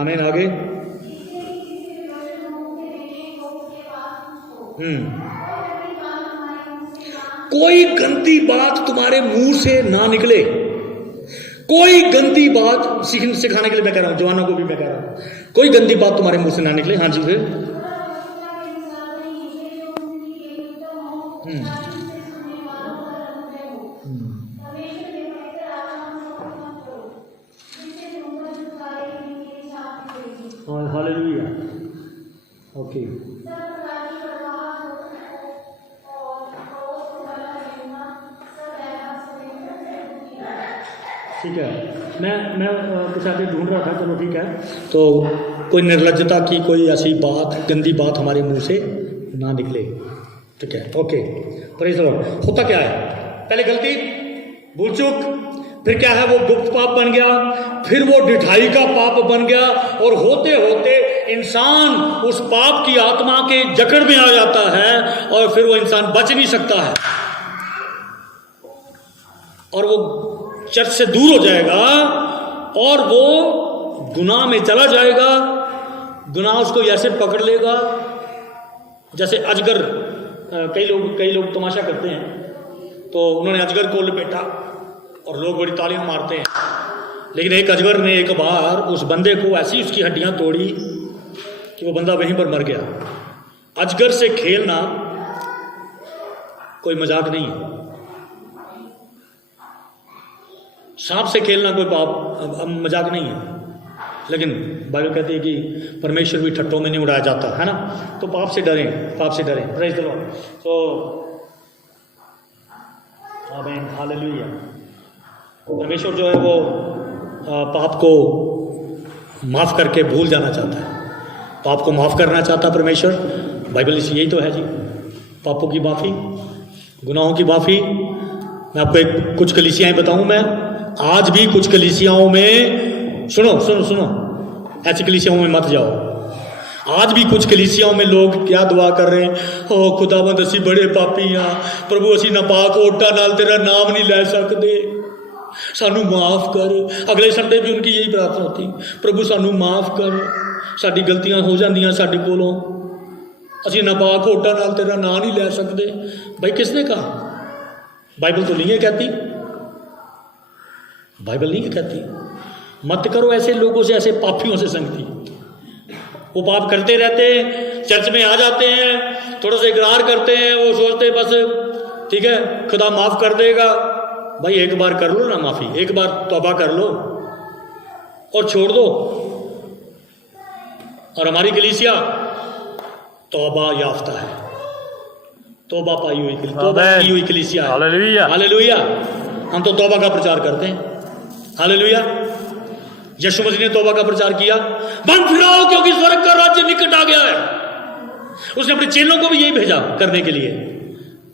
आमीन। आगे कोई गंदी बात तुम्हारे मुंह से ना निकले, कोई गंदी बात सिखाने के लिए मैं कह रहा हूं, जवानों को भी मैं कह रहा हूं, कोई गंदी बात तुम्हारे मुंह से ना निकले। हाँ जी, फिर हालेलुया। ओके, ठीक है। मैं कुछ आगे ढूंढ रहा था, चलो ठीक है। तो कोई निर्लज्जता की कोई ऐसी बात, गंदी बात हमारे मुंह से ना निकले, ठीक है। Okay, praise the Lord. होता क्या है, पहले गलती, भूल चूक, फिर क्या है वो गुप्त पाप बन गया, फिर वो ढिठाई का पाप बन गया, और होते होते इंसान उस पाप की आत्मा के जकड़ में आ जाता है, और फिर वो इंसान बच नहीं सकता है, और वो चर्च से दूर हो जाएगा, और वो गुनाह में चला जाएगा। गुनाह उसको ऐसे पकड़ लेगा जैसे अजगर। कई लोग तमाशा करते हैं, तो उन्होंने अजगर को लपेटा और लोग बड़ी तालियां मारते हैं, लेकिन एक अजगर ने एक बार उस बंदे को ऐसी उसकी हड्डियां तोड़ी कि वो बंदा वहीं पर मर गया। अजगर से खेलना कोई मजाक नहीं है, सांप से खेलना कोई पाप मजाक नहीं है, लेकिन बाइबल कहती है कि परमेश्वर भी ठट्टों में नहीं उड़ाया जाता, है ना। तो पाप से डरें, पाप से डरें। Praise the Lord. तो आमीन, हालेलुया। परमेश्वर जो है वो पाप को माफ़ करके भूल जाना चाहता है, पाप को माफ़ करना चाहता है परमेश्वर। बाइबल यही तो है जी, पापों की माफ़ी, गुनाहों की माफ़ी। मैं आपको कुछ कलीसियाएं बताऊं, मैं आज भी कुछ कलीसियाओं में, सुनो सुनो सुनो, ऐसी कलीसियाओं में मत जाओ। आज भी कुछ कलीसियाओं में लोग क्या दुआ कर रहे हैं, ओ खुदावंद असी बड़े पापी हाँ, प्रभु असी नापाक ओटा नाल तेरा नाम नहीं लै सकते, सानू माफ़ कर। अगले संडे भी उनकी यही प्रार्थना होती, प्रभु सानू माफ़ कर, साडी गलतियां हो जांदियां साडे कोलों, असी नापाक ओटा नाल तेरा नाम नहीं लै सकते। भाई किसने कहा? बाइबल तो नहीं है कहती, बाइबल नहीं है कहती। मत करो ऐसे लोगों से, ऐसे पापियों से संगति। वो पाप करते रहते हैं, चर्च में आ जाते हैं, थोड़ा सा इकरार करते हैं, वो सोचते हैं बस ठीक है खुदा माफ़ कर देगा। भाई एक बार कर लो ना माफ़ी, एक बार तौबा कर लो और छोड़ दो। और हमारी कलीसिया तौबा याफ्ता है, तौबा पाई हुई कलीसिया। Hallelujah, hallelujah. हम तो तौबा का प्रचार करते हैं। हालेलुया। यीशु मसीह ने तौबा का प्रचार किया, मन फिराओ क्योंकि स्वर्ग का राज्य निकट आ गया है। उसने अपने चेलों को भी यही भेजा करने के लिए,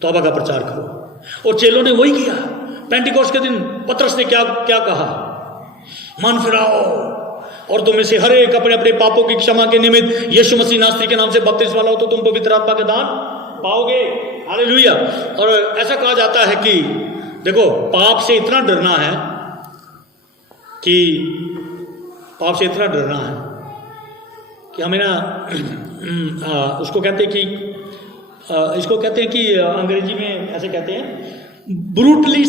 तौबा का प्रचार करो। और चेलों ने वही किया, पेंटिकोस्ट के दिन पतरस ने क्या क्या कहा, मन फिराओ और तुम में से हर एक अपने अपने पापों की क्षमा के निमित्त यीशु मसीह नासरी के नाम से बपतिस्मा लो तो तुम पवित्र आत्मा का दान पाओगे। हालेलुया। और ऐसा कहा जाता है कि देखो, पाप से इतना डरना है कि हमें ना उसको कहते हैं कि इसको कहते हैं कि अंग्रेजी में ऐसे कहते हैं ब्रूटली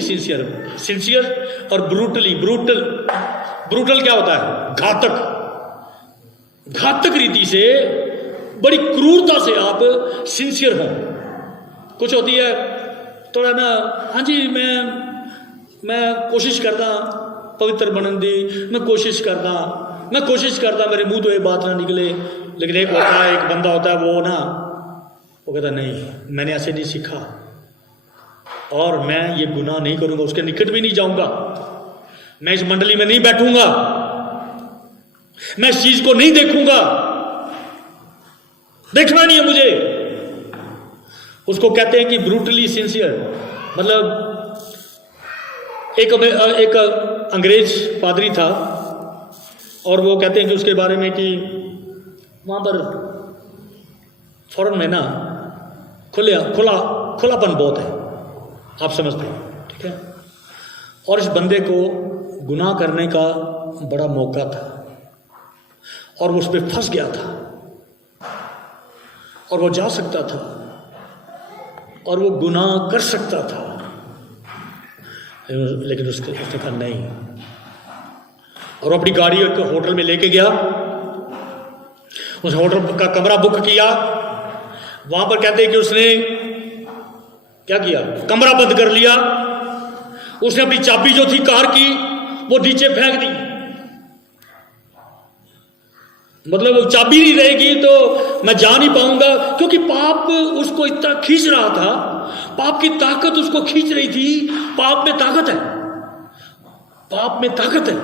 सिंसियर और ब्रूटल क्या होता है, घातक रीति से, बड़ी क्रूरता से आप सिंसियर हो। कुछ होती है थोड़ा ना, हाँ जी मैं कोशिश करता पवित्र बनने दी, मैं कोशिश करता मेरे मुंह तो ये बात ना निकले, लेकिन एक बंदा होता है वो कहता नहीं, मैंने ऐसे नहीं सीखा और मैं ये गुनाह नहीं करूंगा, उसके निकट भी नहीं जाऊंगा, मैं इस मंडली में नहीं बैठूंगा, मैं इस चीज को नहीं देखूंगा, देखना नहीं है मुझे। उसको कहते हैं कि ब्रूटली सिंसियर। मतलब एक अंग्रेज पादरी था और वो कहते हैं कि उसके बारे में कि वहां पर फॉरेन में ना खुलापन बहुत है, आप समझते हैं, ठीक है। और इस बंदे को गुनाह करने का बड़ा मौका था और वो उस पर फंस गया था और वो जा सकता था और वो गुनाह कर सकता था, लेकिन उसने कहा नहीं। और अपनी गाड़ी एक होटल में लेके गया, उस होटल का कमरा बुक किया। वहां पर कहते हैं कि उसने क्या किया, कमरा बंद कर लिया। उसने अपनी चाबी जो थी कार की वो नीचे फेंक दी। मतलब चाबी नहीं रहेगी तो मैं जा नहीं पाऊंगा, क्योंकि पाप उसको इतना खींच रहा था, पाप की ताकत उसको खींच रही थी। पाप में ताकत है।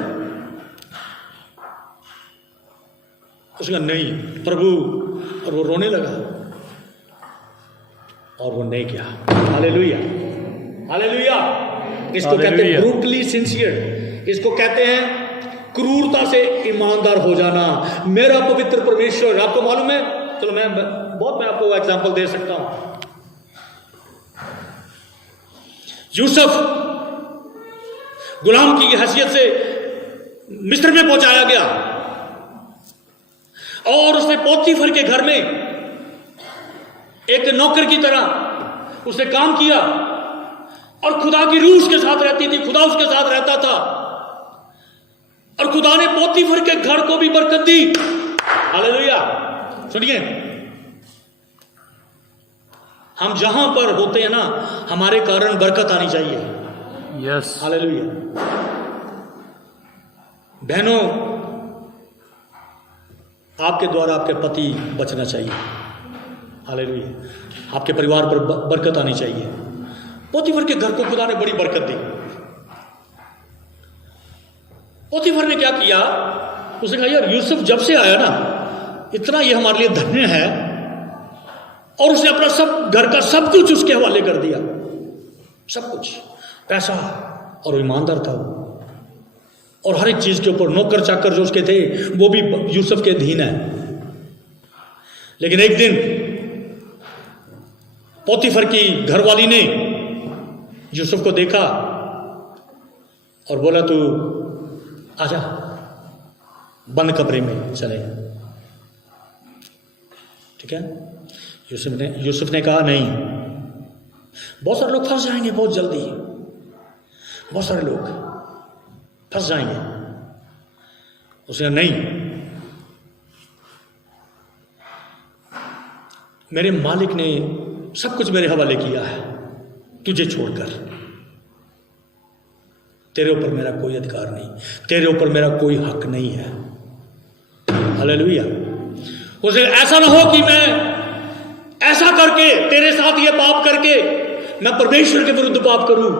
उसका नहीं प्रभु, और वो रोने लगा और वो नहीं किया। हालेलुया। इसको कहते हैं ब्रूटली सिंसियर, इसको कहते हैं क्रूरता से ईमानदार हो जाना। मेरा पवित्र परमेश्वर, आपको मालूम है, चलो मैं आपको एग्जांपल दे सकता हूं। यूसुफ गुलाम की हैसियत से मिस्र में पहुंचाया गया और उसने पोतीफर के घर में एक नौकर की तरह उसने काम किया और खुदा की रूह उसके साथ रहती थी, खुदा उसके साथ रहता था और खुदा ने पोतीफर के घर को भी बरकत दी। हालेलुया। सुनिए, हम जहां पर होते हैं ना, हमारे कारण बरकत आनी चाहिए। यस। हालेलुया। बहनों, आपके द्वारा आपके पति बचना चाहिए। हालेलुया। आपके परिवार पर बरकत आनी चाहिए। पोतीफर के घर को खुदा ने बड़ी बरकत दी। पोतीफर ने क्या किया, उसने कहा यार यूसुफ जब से आया ना, इतना ये हमारे लिए धन्य है, और उसने अपना सब घर का सब कुछ उसके हवाले कर दिया, सब कुछ, पैसा, और ईमानदार था वो, और हर एक चीज के ऊपर नौकर चाकर जो उसके थे वो भी यूसुफ के अधीन है। लेकिन एक दिन पोतीफर की घरवाली ने यूसुफ को देखा और बोला तू आजा, बंद कमरे में चले। ठीक है। यूसुफ ने कहा नहीं, बहुत सारे लोग फंस जाएंगे, बहुत जल्दी बहुत सारे लोग फंस जाएंगे। उसने कहा नहीं, मेरे मालिक ने सब कुछ मेरे हवाले किया है, तुझे छोड़कर तेरे ऊपर मेरा कोई अधिकार नहीं, तेरे ऊपर मेरा कोई हक नहीं है। हालेलुया। उसे ऐसा ना हो कि मैं ऐसा करके तेरे साथ ये पाप करके मैं परमेश्वर के विरुद्ध पाप करूं।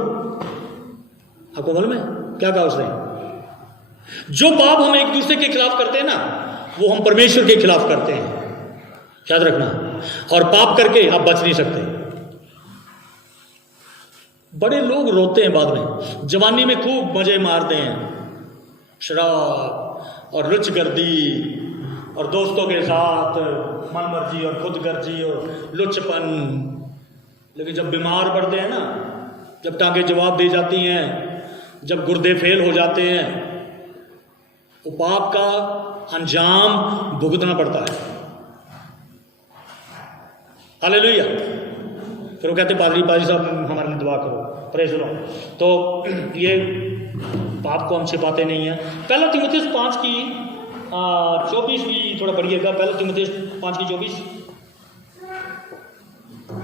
आपको मालूम है क्या कहा उसने? जो पाप हम एक दूसरे के खिलाफ करते हैं ना, वो हम परमेश्वर के खिलाफ करते हैं, याद रखना। और पाप करके आप बच नहीं सकते। बड़े लोग रोते हैं बाद में, जवानी में खूब मजे मारते हैं, शराब और रुचगर्दी और दोस्तों के साथ मनमर्जी और खुदगर्जी और लुचपन। लेकिन जब बीमार पड़ते हैं ना, जब टांगें जवाब दे जाती हैं, जब गुर्दे फेल हो जाते हैं, वो पाप का अंजाम भुगतना पड़ता है। हालेलुया। फिर वो कहते पादरी साहब हमारे लिए दुआ करो, प्रेज़ लो। तो ये पाप को हम छिपाते नहीं हैं। पहला तीमुथियुस 5 की 24 भी थोड़ा पढ़िएगा। पहला तीमुथियुस 5 की 24।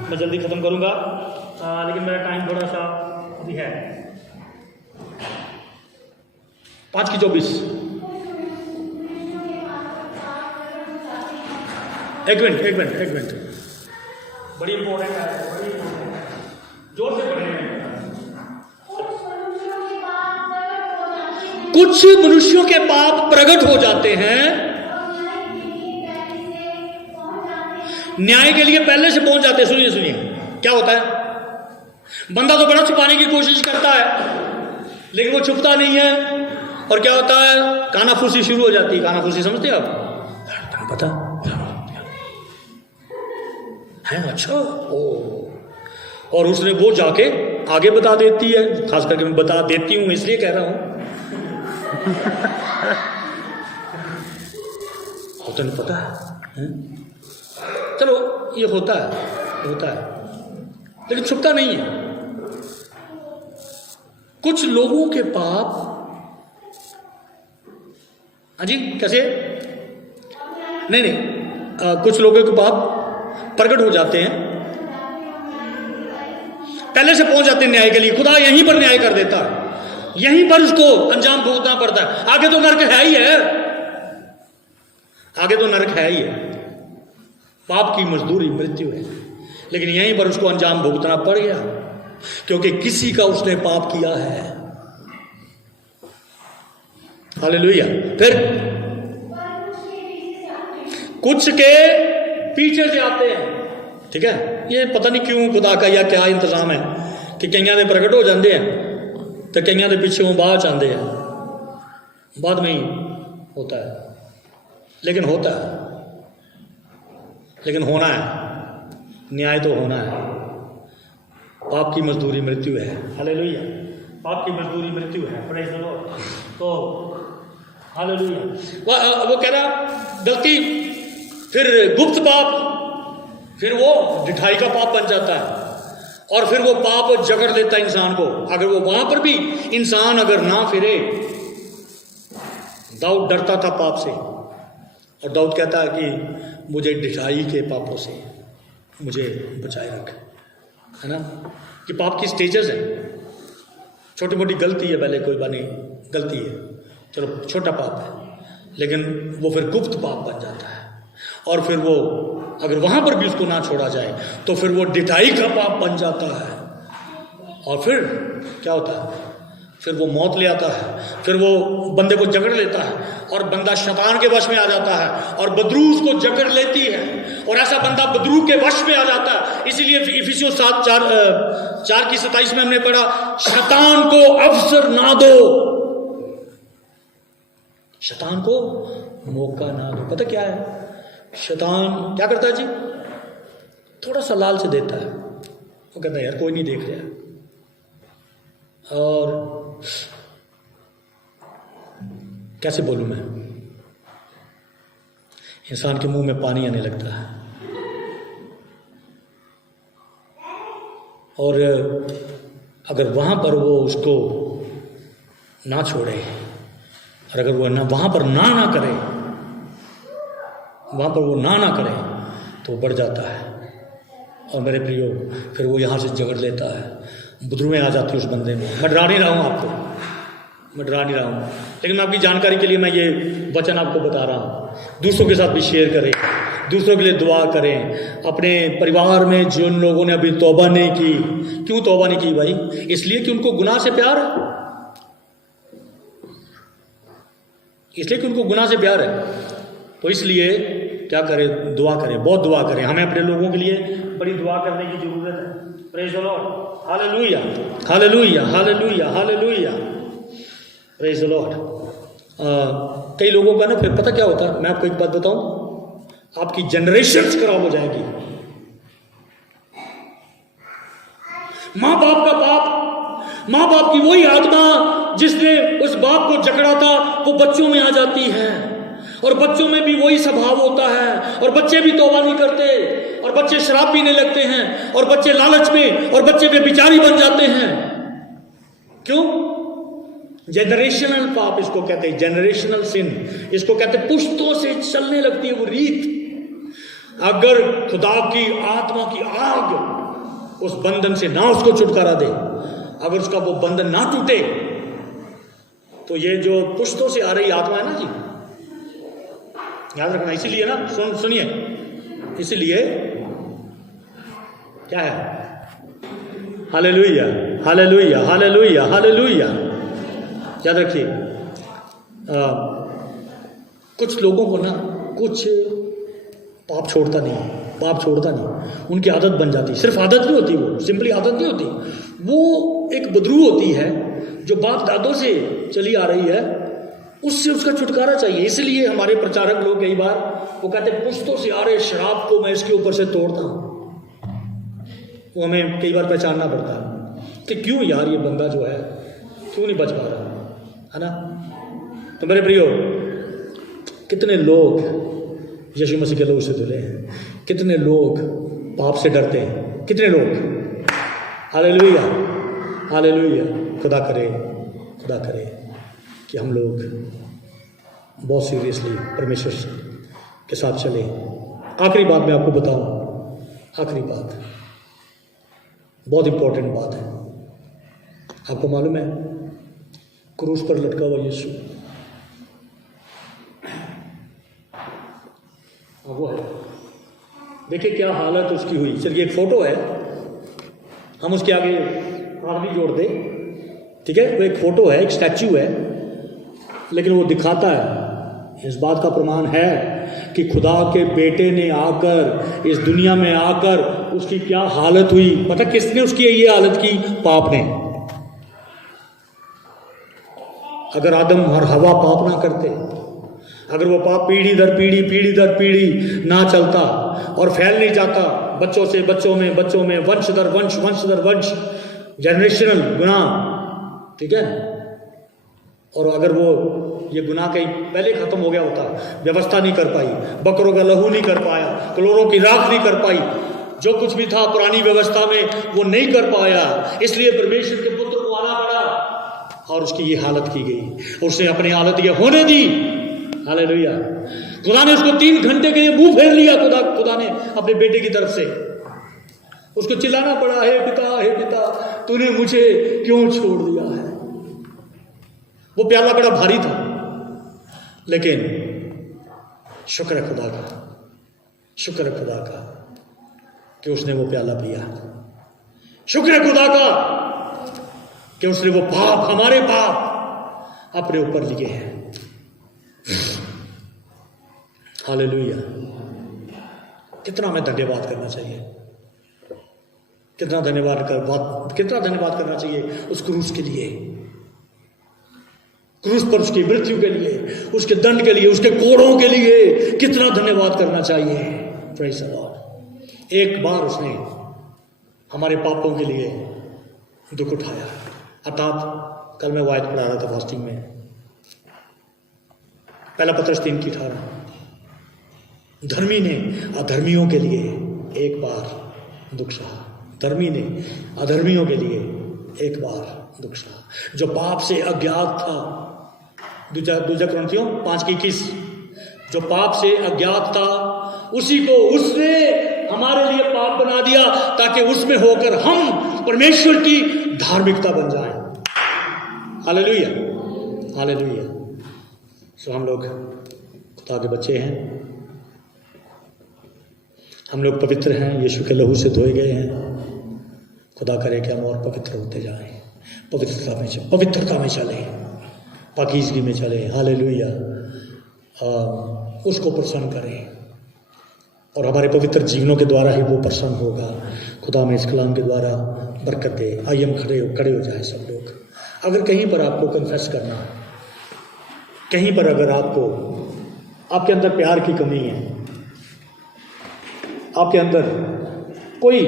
मैं जल्दी ख़त्म करूँगा, लेकिन मेरा टाइम थोड़ा सा अभी है। 5 की 24। एक मिनट, बड़ी इंपॉर्टेंट है, बड़ी इंपॉर्टेंट है, जोर से पढ़ेंगे। कुछ मनुष्यों के पाप प्रकट हो जाते हैं, न्याय के लिए पहले से पहुंच जाते हैं। सुनिए क्या होता है। बंदा तो बड़ा छुपाने की कोशिश करता है, लेकिन वो छुपता नहीं है, और क्या होता है, कानाफूसी शुरू हो जाती है। कानाफूसी समझते हैं आप? पता है? अच्छा, ओ, और उसने वो जाके आगे बता देती है। खास करके मैं बता देती हूं, इसलिए कह रहा हूं। होता नहीं पता है? चलो, ये होता है, लेकिन छुपता नहीं है। कुछ लोगों के पाप, हाँ जी, कैसे? नहीं, कुछ लोगों के पाप प्रकट हो जाते हैं, पहले से पहुंच जाते हैं न्याय के लिए। खुदा यहीं पर न्याय कर देता है, यहीं पर उसको अंजाम भुगतना पड़ता है। आगे तो नरक है ही है, आगे तो नरक है ही है। पाप की मजदूरी मृत्यु है, लेकिन यहीं पर उसको अंजाम भुगतना पड़ गया, क्योंकि किसी का उसने पाप किया है। हालेलुया। फिर कुछ के पीछे से आते हैं, ठीक है। ये पता नहीं क्यों खुदा का या क्या इंतजाम है कि कईयां दे प्रगट हो जाते हैं तो कईयां दे पिछों बाद आते हैं, बाद में ही होता है। लेकिन होता है, लेकिन होना है, न्याय तो होना है। पाप की मजदूरी मृत्यु है। हालेलुया। पाप की मजदूरी मृत्यु है। Praise the Lord. तो हालेलुया। वो कह रहा गलती, फिर गुप्त पाप, फिर वो ढिठाई का पाप बन जाता है, और फिर वो पाप जकड़ लेता है इंसान को। अगर वो वहां पर भी इंसान अगर ना फिरे, दाऊद डरता था पाप से, और दाऊद कहता है कि मुझे ढिठाई के पापों से मुझे बचाए रख, है ना। कि पाप की स्टेजेस है। छोटी मोटी गलती है, पहले कोई बानी गलती है, चलो छोटा पाप है, लेकिन वो फिर गुप्त पाप बन जाता है, और फिर वो अगर वहां पर भी उसको ना छोड़ा जाए तो फिर वो ढिठाई का पाप बन जाता है, और फिर क्या होता है, फिर वो मौत ले आता है, फिर वो बंदे को जकड़ लेता है, और बंदा शैतान के वश में आ जाता है, और बदरू उसको जकड़ लेती है, और ऐसा बंदा बदरू के वश में आ जाता है। इसीलिए इफिसियों 7:4 की 27 में हमने पढ़ा, शैतान को अवसर ना दो, शैतान को मौका ना दो। पता क्या है, शैतान क्या करता है जी, थोड़ा सा लालच देता है। वो कहता है यार कोई नहीं देख रहा, और कैसे बोलूं मैं, इंसान के मुंह में पानी आने लगता है। और अगर वहां पर वो उसको ना छोड़े, और अगर वो ना वहां पर ना करे, वहां पर वो ना करे, तो वो बढ़ जाता है। और मेरे प्रियो, फिर वो यहाँ से जकड़ लेता है, बुदरुएं आ जाती है उस बंदे में। मैं डरा नहीं रहा हूँ आपको, मैं डरा नहीं रहा हूँ, लेकिन मैं आपकी जानकारी के लिए मैं ये वचन आपको बता रहा हूँ। दूसरों के साथ भी शेयर करें, दूसरों के लिए दुआ करें। अपने परिवार में जिन लोगों ने अभी तौबा नहीं की, क्यों तौबा नहीं की भाई? इसलिए कि उनको गुनाह से प्यार है, इसलिए कि उनको गुनाह से प्यार है। तो इसलिए क्या करें, दुआ करें, बहुत दुआ करें। हमें अपने लोगों के लिए बड़ी दुआ करने की जरूरत है। Praise the Lord, hallelujah, hallelujah, hallelujah, hallelujah, praise the Lord. कई लोगों का ना फिर पता क्या होता है, मैं आपको एक बात बताऊं, आपकी जनरेशन्स खराब हो जाएगी। माँ बाप का पाप, माँ बाप की वही आत्मा जिसने उस बाप को जकड़ा था वो बच्चों में आ जाती है, और बच्चों में भी वही स्वभाव होता है, और बच्चे भी तौबा नहीं करते, और बच्चे शराब पीने लगते हैं, और बच्चे लालच में, और बच्चे बेबिचारी बन जाते हैं। क्यों? जेनरेशनल पाप इसको कहते हैं, जेनरेशनल सिन इसको कहते हैं। पुश्तों से चलने लगती है वो रीत। अगर खुदा की आत्मा की आग उस बंधन से ना उसको छुटकारा दे, अगर उसका वो बंधन ना टूटे, तो ये जो पुश्तों से आ रही आत्मा है ना जी, याद रखना। इसीलिए ना सुनिए, इसीलिए क्या है, हालेलुया, हालेलुया, हालेलुया, हालेलुया, याद रखिए। कुछ लोगों को ना कुछ पाप छोड़ता नहीं, पाप छोड़ता नहीं, उनकी आदत बन जाती। सिर्फ आदत नहीं होती, वो सिंपली आदत नहीं होती, वो एक बदरू होती है जो बाप दादों से चली आ रही है, उससे उसका छुटकारा चाहिए। इसलिए हमारे प्रचारक लोग कई बार वो कहते हैं पुश्तों से आ रहे शराब को मैं इसके ऊपर से तोड़ता हूं। वो हमें कई बार पहचानना पड़ता है कि क्यों यार ये बंदा जो है क्यों नहीं बच पा रहा है ना। तो मेरे प्रियो, कितने लोग यीशु मसीह के लोग से धुले हैं, कितने लोग पाप से डरते हैं, कितने लोग। Hallelujah, hallelujah. खुदा करे, खुदा करे कि हम लोग बहुत सीरियसली परमेश्वर के साथ चले। आखिरी बात मैं आपको बताऊं, आखिरी बात बहुत इंपॉर्टेंट बात है। आपको मालूम है क्रूस पर लटका हुआ यीशु, वो है, देखिए क्या हालत उसकी हुई। चलिए एक फोटो है, हम उसके आगे हाथ भी जोड़ दें, ठीक है। वो एक फोटो है, एक स्टैच्यू है, लेकिन वो दिखाता है, इस बात का प्रमाण है कि खुदा के बेटे ने आकर इस दुनिया में आकर उसकी क्या हालत हुई। पता किसने उसकी ये हालत की? पाप ने। अगर आदम और हवा पाप ना करते, अगर वो पाप पीढ़ी दर पीढ़ी, पीढ़ी दर पीढ़ी ना चलता और फैल नहीं जाता बच्चों से बच्चों में, बच्चों में, वंश दर वंश, वंश दर वंश, जनरेशनल गुनाह, ठीक है। और अगर वो ये गुनाह कहीं पहले खत्म हो गया होता, व्यवस्था नहीं कर पाई, बकरों का लहू नहीं कर पाया, क्लोरों की राख नहीं कर पाई, जो कुछ भी था पुरानी व्यवस्था में वो नहीं कर पाया, इसलिए परमेश्वर के पुत्र को आना पड़ा और उसकी ये हालत की गई। उसने अपनी हालत ये होने दी। हालेलुया। खुदा ने उसको 3 घंटे के लिए मुंह फेर लिया। खुदा ने अपने बेटे की तरफ से उसको चिल्लाना पड़ा, हे पिता, तूने मुझे क्यों छोड़ दिया है। वो प्याला बड़ा भारी था, लेकिन शुक्र है खुदा का, शुक्र है खुदा का कि उसने वो प्याला पिया। शुक्र है खुदा का कि उसने वो पाप, हमारे पाप अपने ऊपर लिए हैं। हालेलुया। कितना हमें धन्यवाद करना चाहिए, कितना धन्यवाद करना चाहिए उस क्रूस के लिए, क्रूस पर उसकी मृत्यु के लिए, उसके दंड के लिए, उसके कोड़ों के लिए कितना धन्यवाद करना चाहिए। Praise the Lord. एक बार उसने हमारे पापों के लिए दुख उठाया। अर्थात कल मैं वो आयत पढ़ा रहा था फास्टिंग में, पहला पत्रस 3:18, धर्मी ने अधर्मियों के लिए एक बार दुख सहा। धर्मी ने अधर्मियों के लिए एक बार दुख सहा। जो पाप से अज्ञात था, दूजा कुरिन्थियों 5:21, जो पाप से अज्ञात था उसी को उसने हमारे लिए पाप बना दिया ताकि उसमें होकर हम परमेश्वर की धार्मिकता बन जाएं। Hallelujah, hallelujah. सो हम लोग खुदा के बच्चे हैं, हम लोग पवित्र हैं, यीशु के लहू से धोए गए हैं। खुदा करे कि हम और पवित्र होते जाएं, पवित्रता में चलें, पाकीज़गी में चलें। हालेलुया। उसको प्रसन्न करें और हमारे पवित्र जीवनों के द्वारा ही वो प्रसन्न होगा। खुदा में इस कलाम के द्वारा बरकत दे। आइए हम खड़े हो जाए सब लोग। अगर कहीं पर आपको कन्फेस करना है, कहीं पर अगर आपके अंदर प्यार की कमी है, आपके अंदर कोई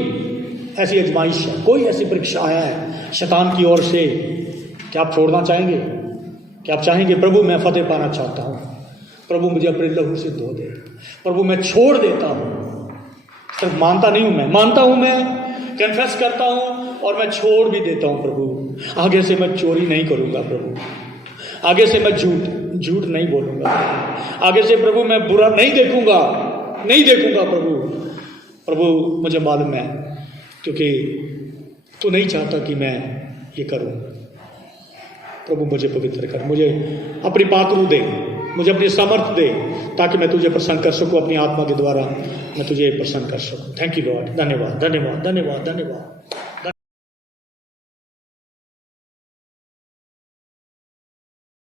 ऐसी आजमाइश है, कोई ऐसी परीक्षा आया है शैतान की ओर से, क्या आप छोड़ना चाहेंगे? क्या आप चाहेंगे प्रभु मैं फतेह पाना चाहता हूँ, प्रभु मुझे अपने लहू से धो दे, प्रभु मैं छोड़ देता हूँ। सिर्फ मानता नहीं हूँ, मैं मानता हूँ, मैं कन्फेस करता हूँ और मैं छोड़ भी देता हूँ। प्रभु आगे से मैं चोरी नहीं करूँगा, प्रभु आगे से मैं झूठ नहीं बोलूँगा, आगे से प्रभु मैं बुरा नहीं देखूँगा प्रभु मुझे मालूम है, क्योंकि तू नहीं चाहता कि मैं ये करूँ। प्रभु मुझे पवित्र कर, मुझे अपनी पातरू दे, मुझे अपनी सामर्थ दे, ताकि मैं तुझे प्रसन्न कर सकूँ, अपनी आत्मा के द्वारा मैं तुझे प्रसन्न कर सकूँ। थैंक यू लॉर्ड, धन्यवाद धन्यवाद धन्यवाद धन्यवाद।